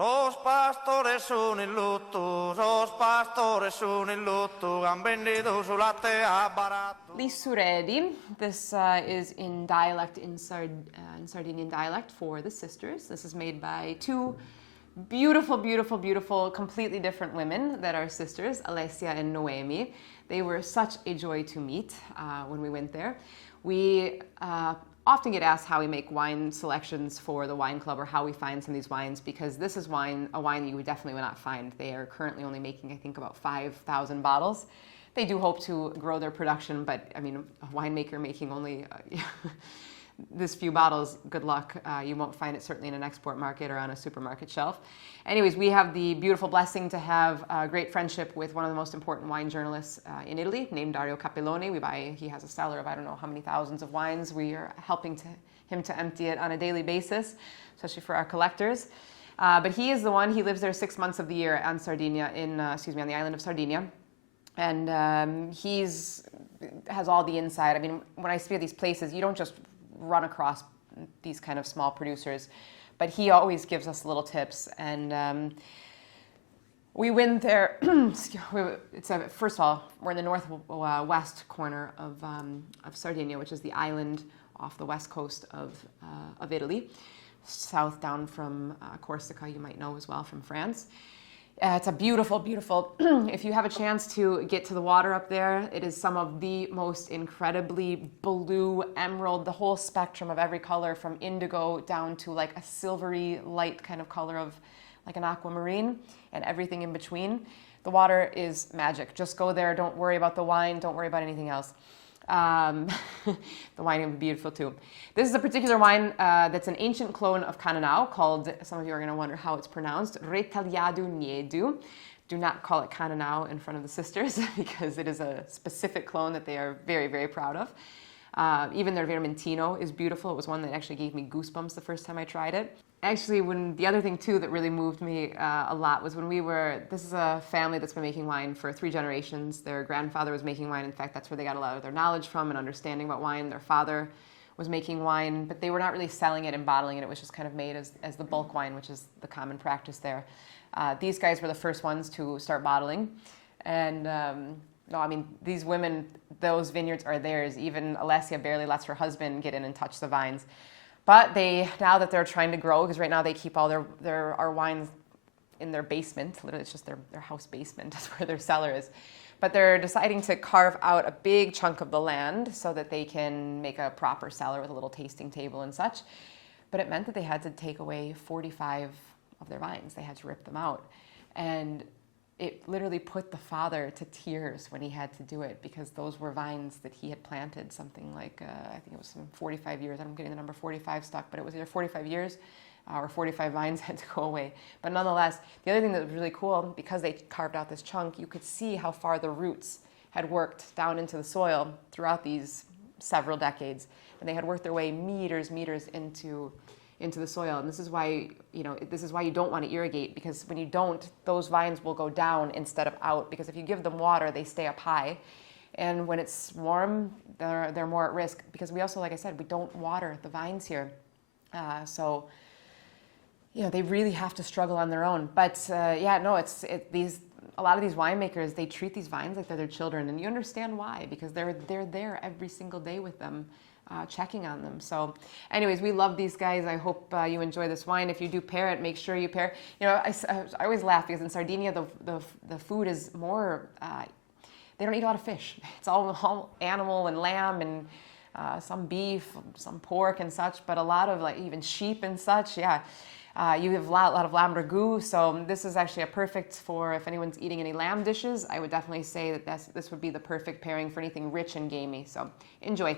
Sos pastore sono in lutto, sos pastore sono in lutto, han venduto sul latte a baratto. Li Sureddi. This is in dialect, in Sardinian dialect for the sisters. This is made by two beautiful, beautiful, beautiful, completely different women that are sisters, Alessia and Noemi. They were such a joy to meet when we went there. We often get asked how we make wine selections for the wine club or how we find some of these wines, because this is a wine you definitely will not find. They are currently only making, I think, about 5,000 bottles. They do hope to grow their production, but I mean, a winemaker making only this few bottles, good luck. You won't find it certainly in an export market or on a supermarket shelf. Anyways, we have the beautiful blessing to have a great friendship with one of the most important wine journalists in Italy, named Dario Capelloni. He has a cellar of I don't know how many thousands of wines. We are helping him to empty it on a daily basis, especially for our collectors. But he is the one, he lives there 6 months of the year on Sardinia, on the island of Sardinia. And has all the inside. I mean, when I speak of these places, you don't just run across these kind of small producers, but he always gives us little tips. And we went there. First of all, we're in the northwest corner of Sardinia, which is the island off the west coast of Italy, south down from Corsica, you might know as well, from France. It's a beautiful, beautiful, if you have a chance to get to the water up there, it is some of the most incredibly blue, emerald, the whole spectrum of every color from indigo down to like a silvery light kind of color of like an aquamarine and everything in between. The water is magic. Just go there. Don't worry about the wine. Don't worry about anything else. The wine is beautiful too. This is a particular wine that's an ancient clone of Cananao called, some of you are going to wonder how it's pronounced, Retagliado Niedu. Do not call it Cananao in front of the sisters because it is a specific clone that they are very, very proud of. Even their Vermentino is beautiful. It was one that actually gave me goosebumps the first time I tried it. Actually, the other thing too that really moved me a lot was when this is a family that's been making wine for 3 generations. Their grandfather was making wine. In fact, that's where they got a lot of their knowledge from and understanding about wine. Their father was making wine, but they were not really selling it and bottling it. It was just kind of made as the bulk wine, which is the common practice there. These guys were the first ones to start bottling. And no, I mean, these women, those vineyards are theirs. Even Alessia barely lets her husband get in and touch the vines. But now that they're trying to grow, because right now they keep all our wines in their basement, literally it's just their house basement is where their cellar is. But they're deciding to carve out a big chunk of the land so that they can make a proper cellar with a little tasting table and such. But it meant that they had to take away 45 of their vines. They had to rip them out. And it literally put the father to tears when he had to do it, because those were vines that he had planted something like, I think it was some 45 years. I'm getting the number 45 stuck, but it was either 45 years or 45 vines had to go away. But nonetheless, the other thing that was really cool, because they carved out this chunk, you could see how far the roots had worked down into the soil throughout these several decades. And they had worked their way meters into the soil. And this is why you don't want to irrigate, because when you don't, those vines will go down instead of out, because if you give them water, they stay up high. And when it's warm, they're more at risk, because we also, like I said, we don't water the vines here. So they really have to struggle on their own. But a lot of these winemakers, they treat these vines like they're their children, and you understand why, because they're there every single day with them. Checking on them. So anyways, we love these guys. I hope you enjoy this wine. If you do pair it, make sure you pair. I always laugh because in Sardinia, the food is more, they don't eat a lot of fish. It's all animal and lamb and some beef, some pork and such, but a lot of like even sheep and such. Yeah. You have a lot of lamb ragu, so this is actually a perfect for if anyone's eating any lamb dishes. I would definitely say that this would be the perfect pairing for anything rich and gamey. So enjoy.